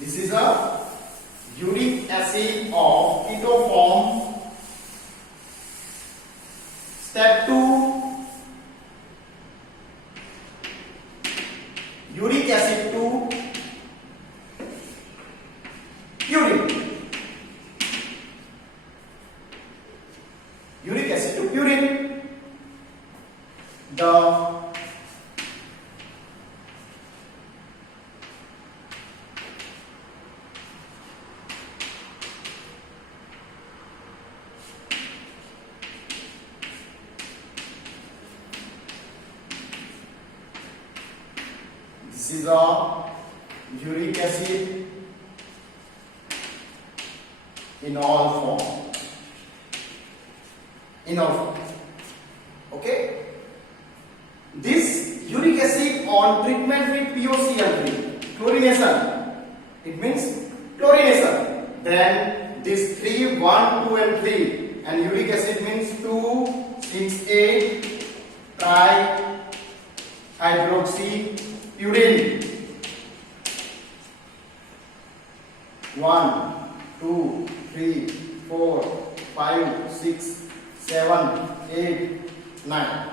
This is a uric acid of keto form. Step 2, uric acid to purine. Uric acid to purine. This is a uric acid in all form. Okay. This uric acid on treatment with POCl3, chlorination. It means chlorination. Then this 3, 1, 2 and 3, and uric acid means 2, 6, 8 trihydroxypurine. 1, 2, 3, 4, 5, 6, 7, 8, 9.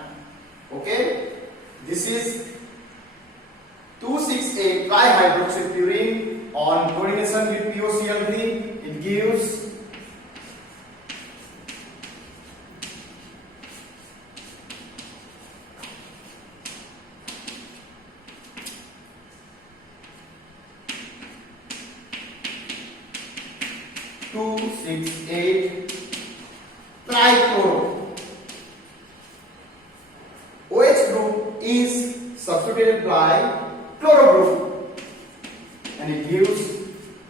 Okay, this is 2,6,8 trihydroxypurine on coordination with POCl3. It gives 2,6,8 trichloro. OH group is substituted by chloro group and it gives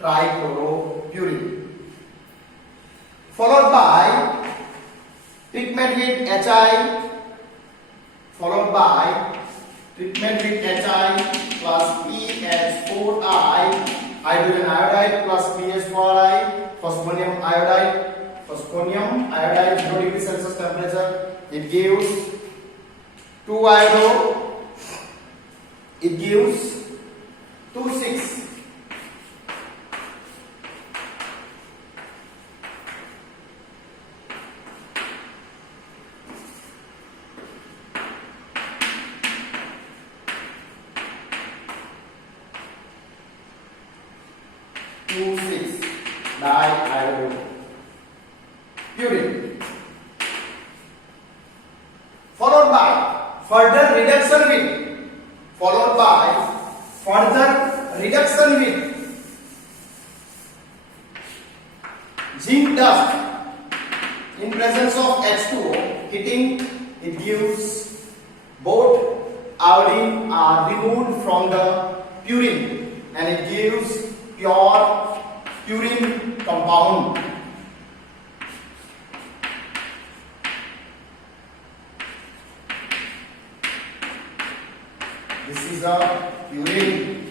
trichloropurine. Followed by treatment with HI, plus PH4I, hydrogen iodide plus PH4I, phosphonium iodide 0 degree Celsius temperature. It gives 2-iodo. It gives 2,6. Diiodopurine. Followed by further reduction with zinc dust in presence of H2O heating. It gives both iodine are removed from the purine and it gives pure purine compound. This is a purine.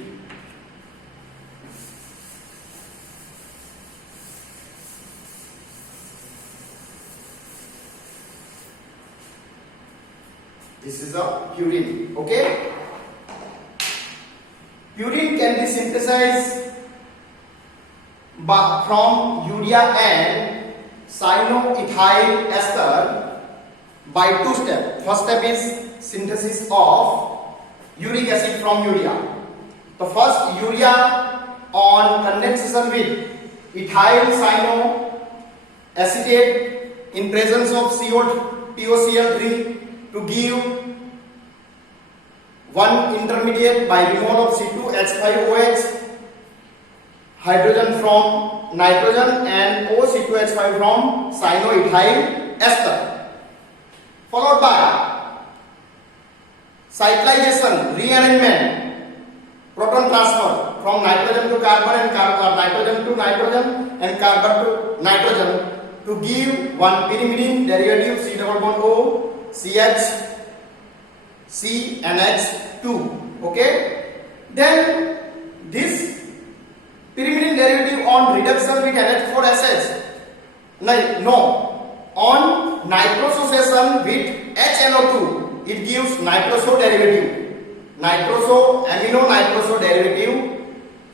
This is a purine. Okay. Purine can be synthesized from urea and cyanoethyl ester by 2 steps. First step is synthesis of uric acid from urea. The first urea on condensation with ethyl cyanoacetate in presence of POCl3 to give one intermediate by removal of C2H5OH, hydrogen from nitrogen and OC2H5 from cyanoethyl ester. Followed by cyclization, rearrangement, proton transfer from nitrogen to carbon and nitrogen to nitrogen and carbon to nitrogen to give one pyrimidine derivative C double bond O CH CNH2. Okay, then this pyrimidine derivative on reduction with NH4SH, on nitrosation with HNO2, it gives nitroso derivative, amino nitroso derivative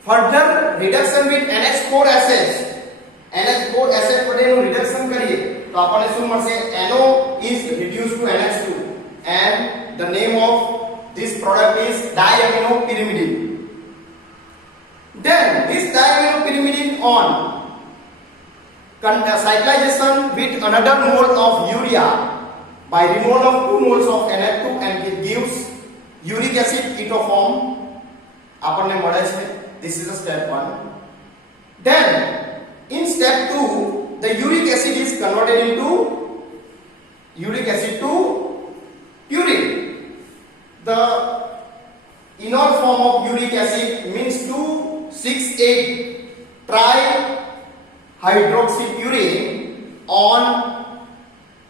further reduction with NH4SH NH4SH વડે એનું રિડક્શન કરીએ તો આપણને શું મળશે? NO is reduced to NH2 and the name of this product is diaminopyrimidine. Then this diaminopyrimidine on cyclization with another mole of urea by removal of 2 moles of NH2 and it gives uric acid ketoform આપણને મળે છે. This is a step 1. Then in step 2 the uric acid is converted into uric acid to purine. The enol form of uric acid means 2,6,8 trihydroxypurine on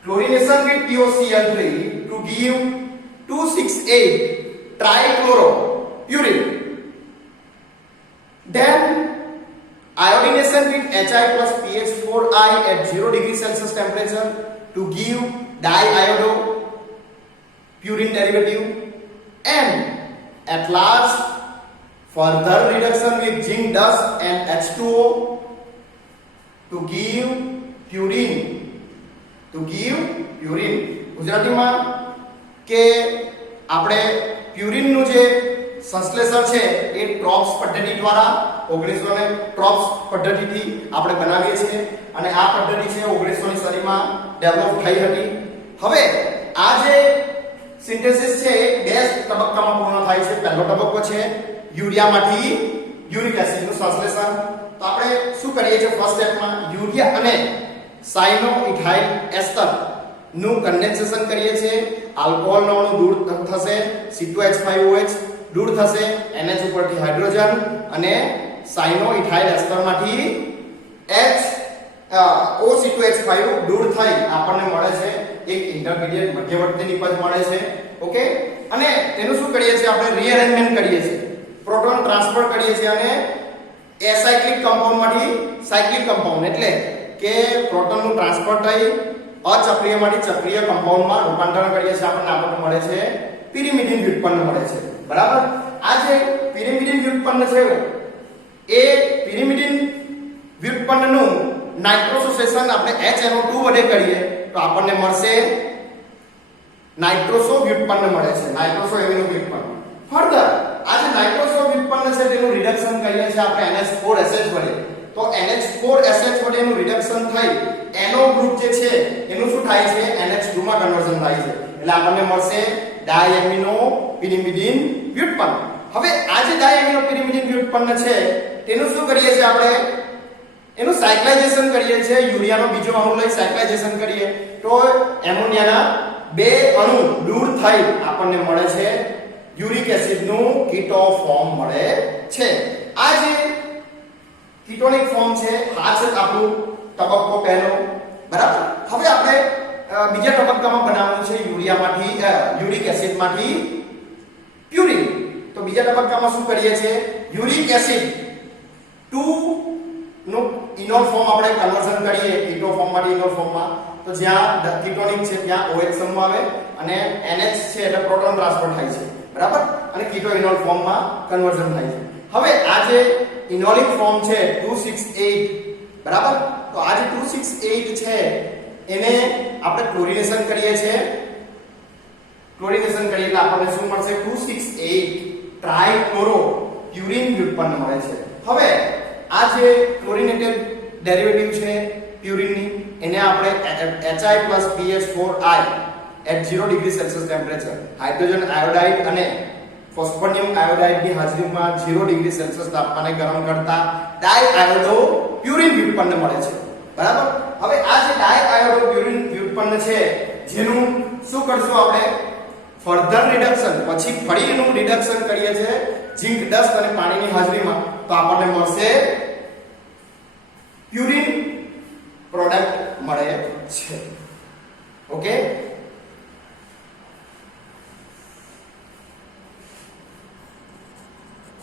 chlorination with POCl3 to give 2,6,8 trichloropurine. Then iodination with Hi plus PH4i at 0 degree Celsius temperature to give diiodopurine derivative. And at last further reduction with zinc dust and H2O to give purine. ગુજરાતીમાં કે આપણે પ્યુરિનનું જે સંશ્લેષણ છે એ ટ્રોપ્સ પદ્ધતિ દ્વારા 1900 ટ્રોપ્સ પદ્ધતિથી આપણે બનાવીએ છીએ અને આ પદ્ધતિ છે 1900 ની સદીમાં ડેવલપ થઈ હતી. હવે આ જે સિન્થેસિસ છે એ બે તબક્કામાં પૂર્ણ થાય છે. પહેલો તબક્કો છે યુરિયામાંથી યુરિક એસિડનું સંશ્લેષણ. તો આપણે શું કરીએ છીએ? ફર્સ્ટ સ્ટેપમાં યુરિયા અને સાયનોઇથાઇલ એસ્ટર નું કન્ડેન્સેશન કરીએ છીએ. આલ્કોહોલ નો અણુ દૂર થશે, C2H5OH દૂર થશે, NH ઉપરથી હાઇડ્રોજન અને સાયનોઇથાઇલ એસ્ટર માંથી OC2H5 દૂર થઈ આપણને મળે છે એક ઇન્ટરમીડિયેટ મધ્યવર્તી નિપજ મળે છે. ઓકે, અને એનું શું કરીએ છીએ? આપણે રીઅરેન્જમેન્ટ કરીએ છીએ, પ્રોટોન ટ્રાન્સફર કરીએ છીએ અને એસાયક્લિક કમ્પાઉન્ડ માંથી સાયક્લિક કમ્પાઉન્ડ એટલે કે પ્રોટોનનું ટ્રાન્સફર થઈ અચક્રીયમાંથી ચક્રીય કમ્પાઉન્ડમાં રૂપાંતરણ કરીએ છીએ. આપણને મળે છે પિરિમિડિન વ્યુત્પન્ન મળે છે. બરાબર? આ જે પિરિમિડિન વ્યુત્પન્ન છે એ પિરિમિડિન વ્યુત્પન્નનું નાઇટ્રોસોસેશન આપણે HNO2 વડે કરીએ તો આપણને મળશે નાઇટ્રોસો વ્યુત્પન્ન મળે છે, નાઇટ્રોસો એમિનો વ્યુત્પન્ન. ફર્ધર આ જે નાઇટ્રોસો વ્યુત્પન્ન છે તેનું રિડક્શન કરીએ છીએ આપણે NH4SH વડે. તો NH4SH વડે એનું રિડક્શન થઈ NO ગ્રુપ જે છે એનું શું થાય છે? NH2 માં કન્વર્ઝન થાય છે. એટલે આપણને મળશે ડાયએમિનોપિરિમિડિન વ્યુત્પન્ન. હવે આ જે ડાયએમિનોપિરિમિડિન વ્યુત્પન્ન છે તેનું શું કરીએ છીએ? આપણે એનું સાયક્લાઇઝેશન કરીએ છીએ. યુરિયાનો બીજો અણુ લઈ સાયક્લાઇઝેશન કરીએ તો એમોનિયાના બે અણુ દૂર થઈ આપણને મળે છે યુરિક એસિડનું કીટો ફોર્મ મળે છે. આ જે કીટોનિક ફોર્મ છે આ છે આપણું તબક્કો પહેલો. બરાબર? હવે આપણે બીજા તબક્કામાં બનાવવાનું છે યુરિયામાંથી યુરિક એસિડમાંથી પ્યુરિન. તો બીજા તબક્કામાં શું કરીએ છીએ? યુરિક એસિડ 2 નું ઇનોલ ફોર્મ આપણે કન્વર્ઝન કરીએ કીટો ફોર્મમાંથી ઇનોલ ફોર્મમાં. તો જ્યાં કીટોનિક છે ત્યાં OH સમૂહ આવે અને NH છે એટલે પ્રોટોન ટ્રાન્સફર થાય છે. બરાબર? અને કીટો ઇનોલ ફોર્મમાં કન્વર્ઝન થાય છે. હવે આ જે ઇનોલિક ફોર્મ છે 268, બરાબર? તો આ જે 268 છે એને આપણે ક્લોરિનેશન કરીએ છીએ. ક્લોરિનેશન કરીએ એટલે આપણને શું મળશે? 268 ટ્રાઇક્લોરોપ્યુરિન વ્યુત્પન્ન મળે છે. હવે આ જે ક્લોરિનેટેડ ડેરિવેટિવ છે પ્યુરિનની એને આપણે Hi plus PH4i at 0 degree Celsius temperature hydrogen iodide અને ફોસ્ફોનિયમ આયોડાઇડ ની હાજરીમાં 0 ડિગ્રી સેલ્સિયસ તાપમાને ગરમ કરતા ડાયઆયોડોપ્યુરિન વ્યુત્પન્ન મળે છે. બરાબર? હવે આ જે ડાયઆયોડોપ્યુરિન વ્યુત્પન્ન છે જેનું શું કરશું આપણે? ફર્ધર રિડક્શન પછી ફરીનું રિડક્શન કરીએ છીએ ઝિંક ડસ્ટ અને પાણીની હાજરીમાં તો આપણને મળશે પ્યુરિન પ્રોડક્ટ મળે છે. ઓકે,